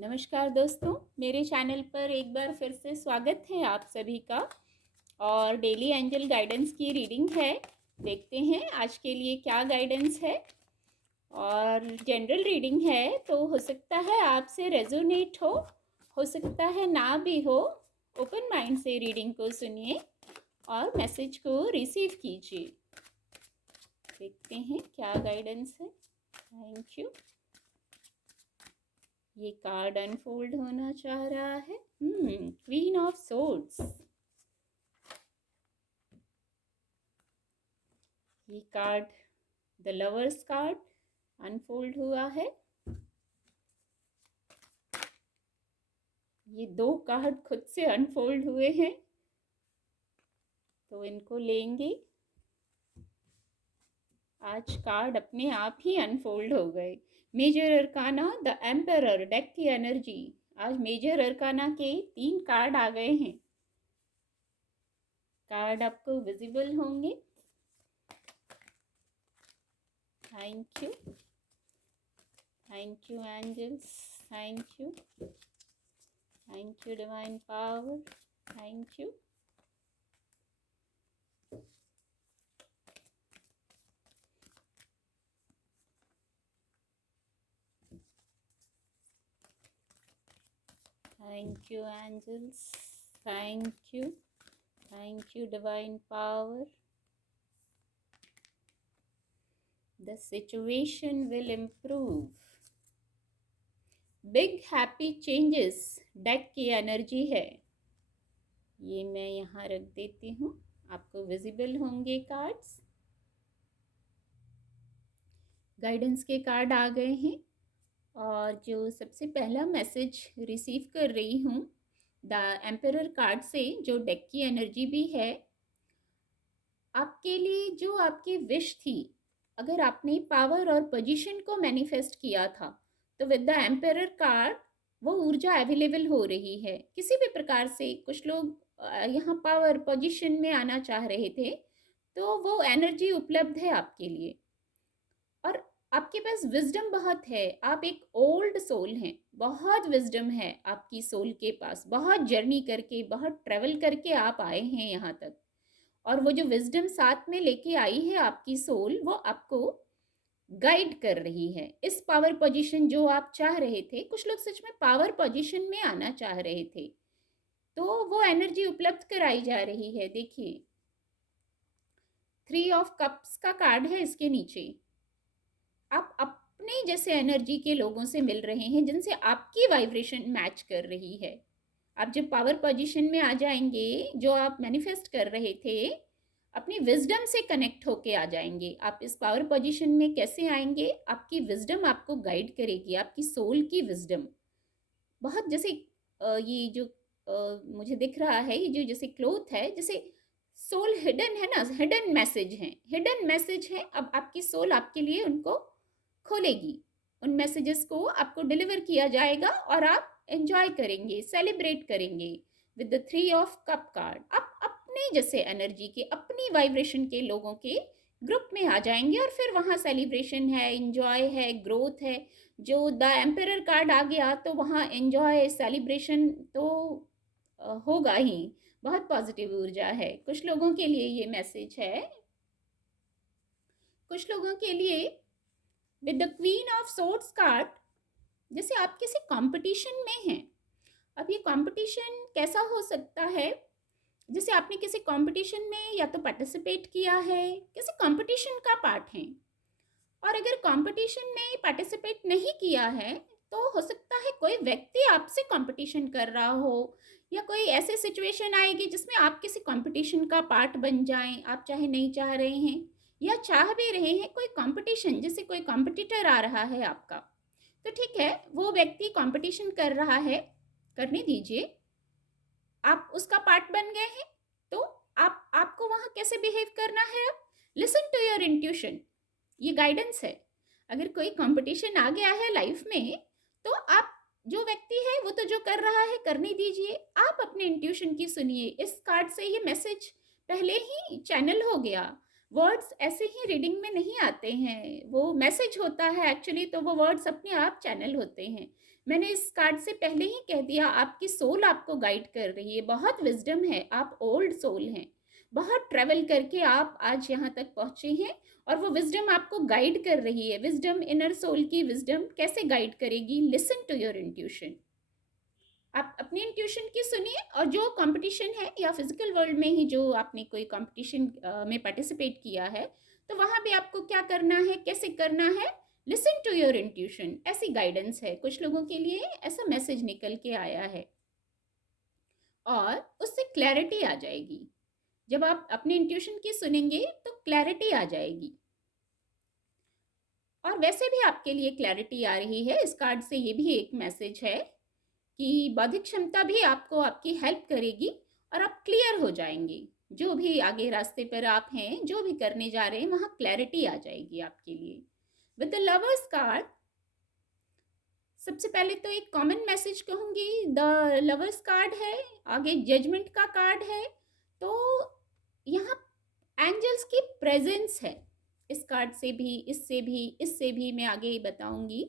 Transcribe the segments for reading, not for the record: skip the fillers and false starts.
नमस्कार दोस्तों, मेरे चैनल पर एक बार फिर से स्वागत है आप सभी का। और डेली एंजल गाइडेंस की रीडिंग है। देखते हैं आज के लिए क्या गाइडेंस है। और जनरल रीडिंग है तो हो सकता है आपसे रेजोनेट हो सकता है ना भी हो। ओपन माइंड से रीडिंग को सुनिए और मैसेज को रिसीव कीजिए। देखते हैं क्या गाइडेंस है। Thank you. ये कार्ड अनफोल्ड होना चाह रहा है। Queen of swords. ये card the lovers card unfold हुआ है। ये दो कार्ड खुद से अनफोल्ड हुए हैं तो इनको लेंगे। आज कार्ड अपने आप ही अनफोल्ड हो गए। Major arcana the emperor deck की एनर्जी। आज मेजर अरकाना के 3 कार्ड आ गए हैं। कार्ड आपको विजिबल होंगे। Thank you. Thank you angels. Thank you. Thank you divine power. Thank you. Thank you, angels. Thank you. Thank you, divine power. The situation will improve. Big happy changes. Deck की energy है। ये मैं यहाँ रख देती हूँ। आपको visible होंगे कार्ड्स। गाइडेंस के कार्ड आ गए हैं। और जो सबसे पहला मैसेज रिसीव कर रही हूँ द एम्परर कार्ड से, जो डेक की एनर्जी भी है, आपके लिए जो आपकी विश थी, अगर आपने पावर और पोजीशन को मैनिफेस्ट किया था तो विद द एम्परर कार्ड वो ऊर्जा अवेलेबल हो रही है किसी भी प्रकार से। कुछ लोग यहाँ पावर पोजीशन में आना चाह रहे थे तो वो एनर्जी उपलब्ध है आपके लिए। और आपके पास विजडम बहुत है। आप एक ओल्ड सोल हैं, बहुत विजडम है आपकी सोल के पास। बहुत जर्नी करके, बहुत ट्रेवल करके आप आए हैं यहाँ तक। और वो जो विजडम साथ में लेके आई है आपकी सोल, वो आपको गाइड कर रही है इस पावर पोजीशन जो आप चाह रहे थे। कुछ लोग सच में पावर पोजीशन में आना चाह रहे थे तो वो एनर्जी उपलब्ध कराई जा रही है। देखिए 3 ऑफ कप्स का कार्ड है इसके नीचे। आप अपने जैसे एनर्जी के लोगों से मिल रहे हैं जिनसे आपकी वाइब्रेशन मैच कर रही है। आप जब पावर पोजीशन में आ जाएंगे, जो आप मैनिफेस्ट कर रहे थे, अपनी विजडम से कनेक्ट होके आ जाएंगे। आप इस पावर पोजीशन में कैसे आएंगे? आपकी विजडम आपको गाइड करेगी, आपकी सोल की विजडम। बहुत जैसे ये जो मुझे दिख रहा है, ये जो जैसे क्लोथ है, जैसे सोल हिडन है ना, हिडन मैसेज है, हिडन मैसेज है। अब आपकी सोल आपके लिए उनको खोलेगी। उन मैसेजेस को आपको डिलीवर किया जाएगा और आप एंजॉय करेंगे, सेलिब्रेट करेंगे with the 3 of cup card. आप अपने जैसे एनर्जी के, अपनी वाइब्रेशन के लोगों के ग्रुप में आ जाएंगे और फिर वहाँ सेलिब्रेशन है, एंजॉय है, ग्रोथ है। जो द एम्परर कार्ड आ गया तो वहाँ एंजॉय, सेलिब्रेशन तो होगा ही। बहुत पॉजिटिव ऊर्जा है। कुछ लोगों के लिए ये मैसेज है। कुछ लोगों के लिए with the queen of swords card, जैसे आप किसी कंपटीशन में हैं। अब ये कंपटीशन कैसा हो सकता है? जैसे आपने किसी कंपटीशन में या तो पार्टिसिपेट किया है, किसी कंपटीशन का पार्ट है। और अगर कंपटीशन में पार्टिसिपेट नहीं किया है तो हो सकता है कोई व्यक्ति आपसे कंपटीशन कर रहा हो, या कोई ऐसी सिचुएशन आएगी जिसमें आप किसी कंपटीशन का पार्ट बन जाएं। आप चाहे नहीं चाह रहे हैं या चाह भी रहे हैं, कोई कंपटीशन, जैसे कोई कंपटीटर आ रहा है आपका, तो ठीक है, वो व्यक्ति कंपटीशन कर रहा है, करने दीजिए। आप उसका पार्ट बन गए हैं तो आपको वहां कैसे बिहेव करना है? अब लिसन टू योर इंट्यूशन। ये गाइडेंस है। अगर कोई कंपटीशन आ गया है लाइफ में तो आप, जो व्यक्ति है वो तो जो कर रहा है करने दीजिए, आप अपने इंट्यूशन की सुनिए। इस कार्ड से ये मैसेज पहले ही चैनल हो गया। वर्ड्स ऐसे ही रीडिंग में नहीं आते हैं, वो मैसेज होता है एक्चुअली, तो वो वर्ड्स अपने आप चैनल होते हैं। मैंने इस कार्ड से पहले ही कह दिया, आपकी सोल आपको गाइड कर रही है, बहुत विजडम है, आप ओल्ड सोल हैं, बहुत ट्रैवल करके आप आज यहाँ तक पहुँचे हैं और वो विजडम आपको गाइड कर रही है। विजडम, इनर सोल की विजडम कैसे गाइड करेगी? Listen to your intuition. आप अपनी इंट्यूशन की सुनिए, और जो कंपटीशन है या फिजिकल वर्ल्ड में ही जो आपने कोई कंपटीशन में पार्टिसिपेट किया है, तो वहाँ भी आपको क्या करना है, कैसे करना है? लिसन टू योर इंट्यूशन, ऐसी गाइडेंस है। कुछ लोगों के लिए ऐसा मैसेज निकल के आया है और उससे क्लैरिटी आ जाएगी। जब आप अपने इंट्यूशन की सुनेंगे तो क्लैरिटी आ जाएगी, और वैसे भी आपके लिए क्लैरिटी आ रही है। इस कार्ड से ये भी एक मैसेज है कि बौद्धिक क्षमता भी आपको आपकी हेल्प करेगी और आप क्लियर हो जाएंगे। जो भी आगे रास्ते पर आप हैं, जो भी करने जा रहे हैं, वहाँ क्लैरिटी आ जाएगी आपके लिए। विद द लवर्स कार्ड, सबसे पहले तो एक कॉमन मैसेज कहूँगी, द लवर्स कार्ड है, आगे जजमेंट का कार्ड है, तो यहाँ एंजल्स की प्रेजेंस है। इस कार्ड से भी, इससे भी, इससे भी मैं आगे ही बताऊंगी।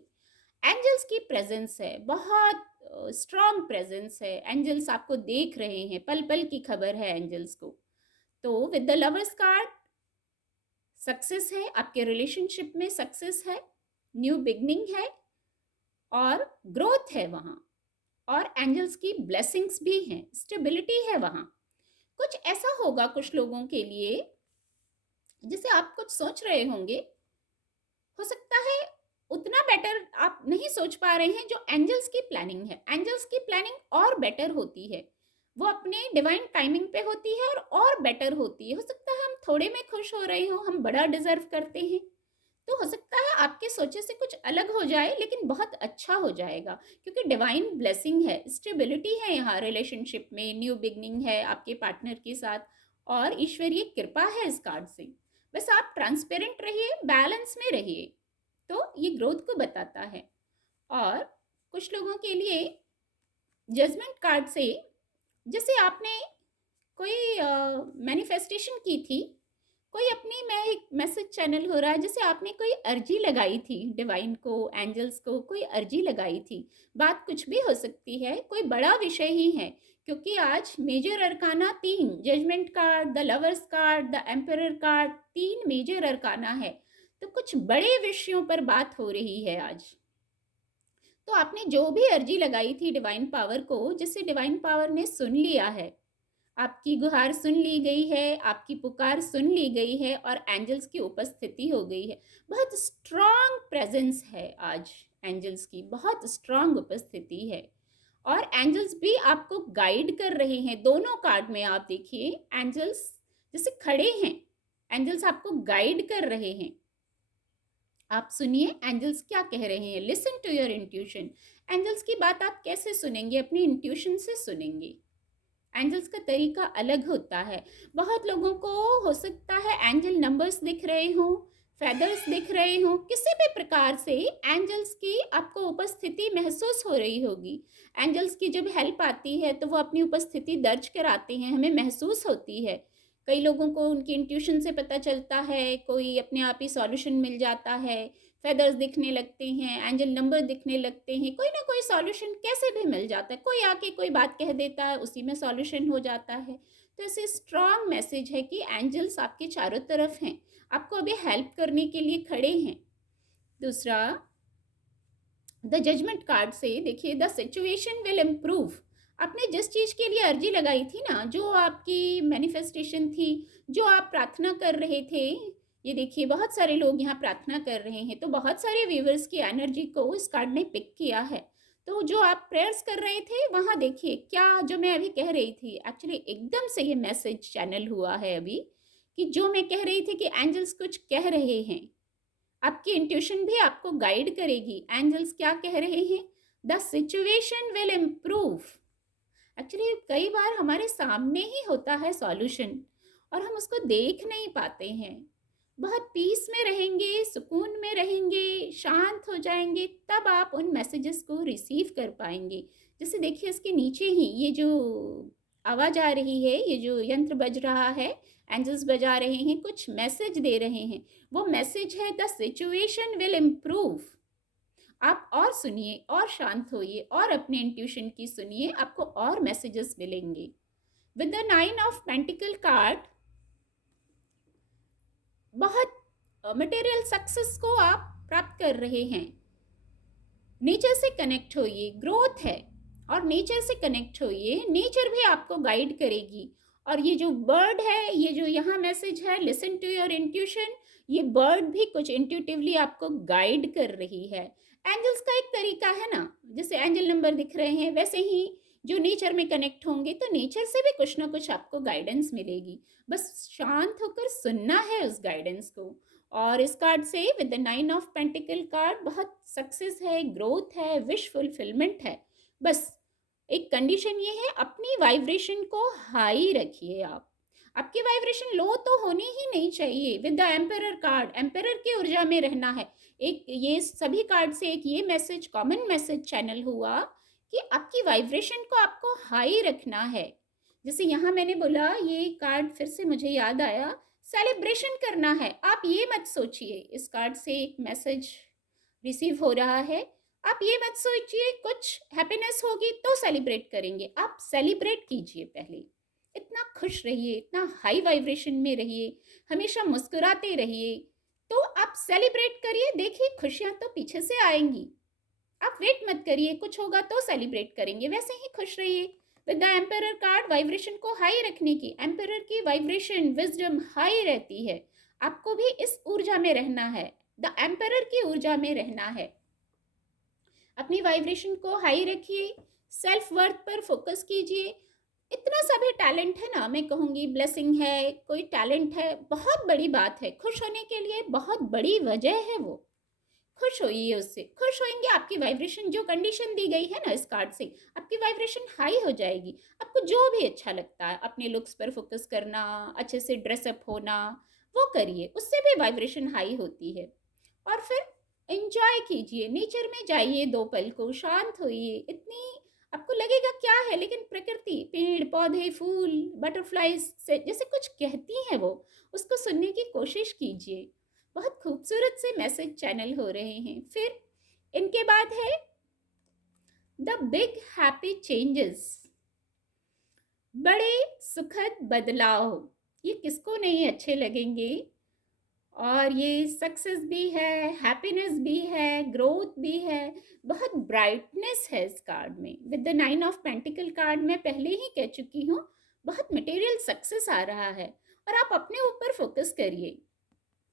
एंजल्स की प्रेजेंस है, बहुत स्ट्रॉन्ग प्रेजेंस है। एंजल्स आपको देख रहे हैं, पल पल की खबर है एंजल्स को। तो with the lovers card, success है, आपके रिलेशनशिप में सक्सेस है, न्यू बिगनिंग है और ग्रोथ है वहाँ, और एंजल्स की ब्लेसिंग्स भी हैं, स्टेबिलिटी है वहाँ। कुछ ऐसा होगा कुछ लोगों के लिए जैसे आप कुछ सोच रहे होंगे, हो सकता है उतना बेटर आप नहीं सोच पा रहे हैं जो एंजल्स की प्लानिंग है। एंजल्स की प्लानिंग और बेटर होती है, वो अपने डिवाइन टाइमिंग पे होती है और बेटर होती है। हो सकता है हम थोड़े में खुश हो रहे हो, हम बड़ा डिजर्व करते हैं, तो हो सकता है आपके सोचे से कुछ अलग हो जाए, लेकिन बहुत अच्छा हो जाएगा, क्योंकि डिवाइन ब्लेसिंग है, स्टेबिलिटी है यहाँ रिलेशनशिप में, न्यू बिगनिंग है आपके पार्टनर के साथ, और ईश्वरीय कृपा है इस कार्ड से। बस आप ट्रांसपेरेंट रहिए, बैलेंस में रहिए, तो ये ग्रोथ को बताता है। और कुछ लोगों के लिए जजमेंट कार्ड से, जैसे आपने कोई मैनिफेस्टेशन की थी, कोई अपनी, मैं एक मैसेज चैनल हो रहा है, जैसे आपने कोई अर्जी लगाई थी डिवाइन को, एंजल्स को कोई अर्जी लगाई थी। बात कुछ भी हो सकती है, कोई बड़ा विषय ही है, क्योंकि आज major arcana 3, judgment card, the lovers card, the emperor card, 3 major arcana है, तो कुछ बड़े विषयों पर बात हो रही है आज। तो आपने जो भी अर्जी लगाई थी डिवाइन पावर को, जिसे डिवाइन पावर ने सुन लिया है, आपकी गुहार सुन ली गई है, आपकी पुकार सुन ली गई है और एंजल्स की उपस्थिति हो गई है। बहुत स्ट्रांग प्रेजेंस है आज, एंजल्स की बहुत स्ट्रांग उपस्थिति है, और एंजल्स भी आपको गाइड कर रहे हैं। दोनों कार्ड में आप देखिए, एंजल्स जैसे खड़े हैं, एंजल्स आपको गाइड कर रहे हैं। आप सुनिए एंजल्स क्या कह रहे हैं, listen to your intuition. Angels की बात आप कैसे सुनेंगे? अपनी इंट्यूशन से सुनेंगे। एंजल्स का तरीका अलग होता है। बहुत लोगों को हो सकता है एंजल नंबर्स दिख रहे हों, फेदर्स दिख रहे हों, किसी भी प्रकार से एंजल्स की आपको उपस्थिति महसूस हो रही होगी। एंजल्स की जब हेल्प आती है तो वो अपनी उपस्थिति दर्ज कराते हैं, हमें महसूस होती है। कई लोगों को उनकी इंट्यूशन से पता चलता है, कोई अपने आप ही सॉल्यूशन मिल जाता है, फेदर्स दिखने लगते हैं, एंजल नंबर दिखने लगते हैं, कोई ना कोई सॉल्यूशन कैसे भी मिल जाता है, कोई आके कोई बात कह देता है, उसी में सॉल्यूशन हो जाता है। तो ऐसे स्ट्रॉन्ग मैसेज है कि एंजल्स आपके चारों तरफ हैं, आपको अभी हेल्प करने के लिए खड़े हैं। दूसरा, द जजमेंट कार्ड से देखिए, द सिचुएशन विल इम्प्रूव। आपने जिस चीज़ के लिए अर्जी लगाई थी ना, जो आपकी मैनिफेस्टेशन थी, जो आप प्रार्थना कर रहे थे, ये देखिए बहुत सारे लोग यहाँ प्रार्थना कर रहे हैं, तो बहुत सारे व्यूवर्स की एनर्जी को इस कार्ड ने पिक किया है। तो जो आप प्रेयर्स कर रहे थे, वहाँ देखिए क्या, जो मैं अभी कह रही थी, एक्चुअली एकदम से ये मैसेज चैनल हुआ है अभी, कि जो मैं कह रही थी कि एंजल्स कुछ कह रहे हैं, आपकी इंट्यूशन भी आपको गाइड करेगी। एंजल्स क्या कह रहे हैं? The situation will improve. Actually कई बार हमारे सामने ही होता है सॉल्यूशन और हम उसको देख नहीं पाते हैं। बहुत पीस में रहेंगे, सुकून में रहेंगे, शांत हो जाएंगे, तब आप उन मैसेजेस को रिसीव कर पाएंगे। जैसे देखिए इसके नीचे ही ये जो आवाज़ आ रही है, ये जो यंत्र बज रहा है, एंजल्स बजा रहे हैं, कुछ मैसेज दे रहे हैं। वो मैसेज है द सिचुएशन विल इम्प्रूव। आप और सुनिए और शांत होइए और अपने इंट्यूशन की सुनिए, आपको और मैसेजेस मिलेंगे। With the 9 of pentacle card बहुत मटेरियल सक्सेस को आप प्राप्त कर रहे हैं। नेचर से कनेक्ट होइए, ग्रोथ है, और नेचर से कनेक्ट होइए, नेचर भी आपको गाइड करेगी। और ये जो बर्ड है, ये जो यहाँ मैसेज है, लिसन टू योर इंट्यूशन, ये बर्ड भी कुछ इंट्यूटिवली आपको गाइड कर रही है। एंजल्स का एक तरीका है ना, जैसे एंजल नंबर दिख रहे हैं, वैसे ही जो नेचर में कनेक्ट होंगे तो नेचर से भी कुछ ना कुछ आपको गाइडेंस मिलेगी। बस शांत होकर सुनना है उस गाइडेंस को। और इस कार्ड से with the 9 of pentacle card बहुत सक्सेस है, ग्रोथ है, विश फुलफिलमेंट है। बस एक कंडीशन ये है, अपनी वाइब्रेशन को हाई रखिए। आप आपकी वाइब्रेशन लो तो होनी ही नहीं चाहिए। With the emperor card, emperor की ऊर्जा में रहना है। एक ये सभी कार्ड से एक ये मैसेज, कॉमन मैसेज चैनल हुआ कि आपकी वाइब्रेशन को आपको हाई रखना है। जैसे यहाँ मैंने बोला, ये कार्ड फिर से मुझे याद आया, सेलिब्रेशन करना है। आप ये मत सोचिए, इस कार्ड से एक मैसेज रिसीव हो रहा है, आप ये मत सोचिए कुछ हैप्पीनेस होगी तो सेलिब्रेट करेंगे। आप सेलिब्रेट कीजिए, पहले इतना खुश रहिए, इतना हाई वाइब्रेशन में रहिए, हमेशा मुस्कुराते रहिए। तो आप सेलिब्रेट करिए, देखिए खुशियां तो पीछे से आएंगी। आप वेट मत करिए, कुछ होगा तो सेलिब्रेट करेंगे, वैसे ही खुश रहिए। With the emperor card, vibration को हाई रखने की, एम्परर की वाइब्रेशन विजडम हाई रहती है। आपको भी इस ऊर्जा में रहना है, द एम्परर की ऊर्जा में रहना है। अपनी वाइब्रेशन को हाई रखिए, सेल्फ वर्थ पर फोकस कीजिए। इतना सा भी टैलेंट है ना, मैं कहूँगी ब्लेसिंग है, कोई टैलेंट है, बहुत बड़ी बात है। खुश होने के लिए बहुत बड़ी वजह है वो। खुश होइए, उससे खुश होएंगे, आपकी वाइब्रेशन, जो कंडीशन दी गई है ना इस कार्ड से, आपकी वाइब्रेशन हाई हो जाएगी। आपको जो भी अच्छा लगता है, अपने लुक्स पर फोकस करना, अच्छे से ड्रेसअप होना, वो करिए, उससे भी वाइब्रेशन हाई होती है। और फिर एंजॉय कीजिए, नेचर में जाइए, 2 पल को शांत होइए। इतनी आपको लगेगा क्या है, लेकिन प्रकृति, पेड़ पौधे, फूल, बटरफ्लाइज से जैसे कुछ कहती हैं वो, उसको सुनने की कोशिश कीजिए। बहुत खूबसूरत से मैसेज चैनल हो रहे हैं। फिर इनके बाद है द बिग हैप्पी चेंजेस, बड़े सुखद बदलाव। ये किसको नहीं अच्छे लगेंगे। और ये सक्सेस भी है, हैप्पीनेस भी है, ग्रोथ भी है, बहुत ब्राइटनेस है इस कार्ड में। With the 9 of pentacle card मैं पहले ही कह चुकी हूँ, बहुत मटेरियल सक्सेस आ रहा है, और आप अपने ऊपर फोकस करिए।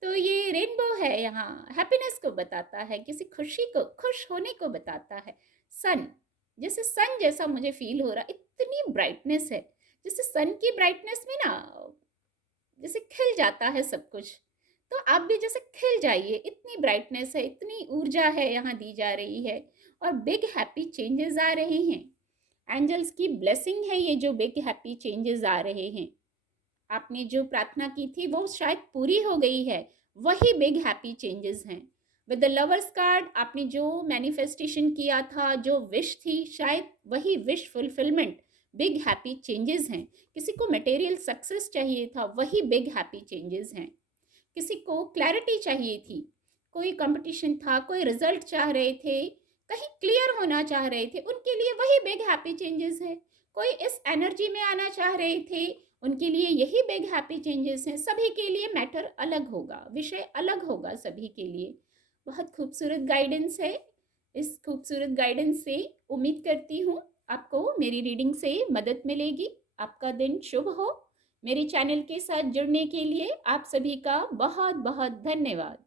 तो ये रेनबो है, यहाँ हैप्पीनेस को बताता है, किसी खुशी को, खुश होने को बताता है। सन, जैसे सन जैसा मुझे फील हो रहा, इतनी ब्राइटनेस है, जैसे सन की ब्राइटनेस में ना जैसे खिल जाता है सब कुछ, तो आप भी जैसे खिल जाइए। इतनी ब्राइटनेस है, इतनी ऊर्जा है यहाँ दी जा रही है, और बिग हैप्पी चेंजेस आ रहे हैं। एंजल्स की ब्लेसिंग है ये, जो बिग हैप्पी चेंजेस आ रहे हैं। आपने जो प्रार्थना की थी वो शायद पूरी हो गई है, वही बिग हैप्पी चेंजेस हैं। विद द लवर्स कार्ड, आपने जो मैनिफेस्टेशन किया था, जो विश थी, शायद वही wish fulfilment, big happy changes हैं। किसी को मटेरियल सक्सेस चाहिए था, वही बिग हैप्पी चेंजेस हैं। किसी को क्लैरिटी चाहिए थी, कोई कंपटीशन था, कोई रिजल्ट चाह रहे थे, कहीं क्लियर होना चाह रहे थे, उनके लिए वही बिग हैप्पी चेंजेस है। कोई इस एनर्जी में आना चाह रहे थे, उनके लिए यही बिग हैप्पी चेंजेस हैं। सभी के लिए मैटर अलग होगा, विषय अलग होगा सभी के लिए। बहुत खूबसूरत गाइडेंस है। इस खूबसूरत गाइडेंस से उम्मीद करती हूँ आपको मेरी रीडिंग से मदद मिलेगी। आपका दिन शुभ हो। मेरे चैनल के साथ जुड़ने के लिए आप सभी का बहुत बहुत धन्यवाद।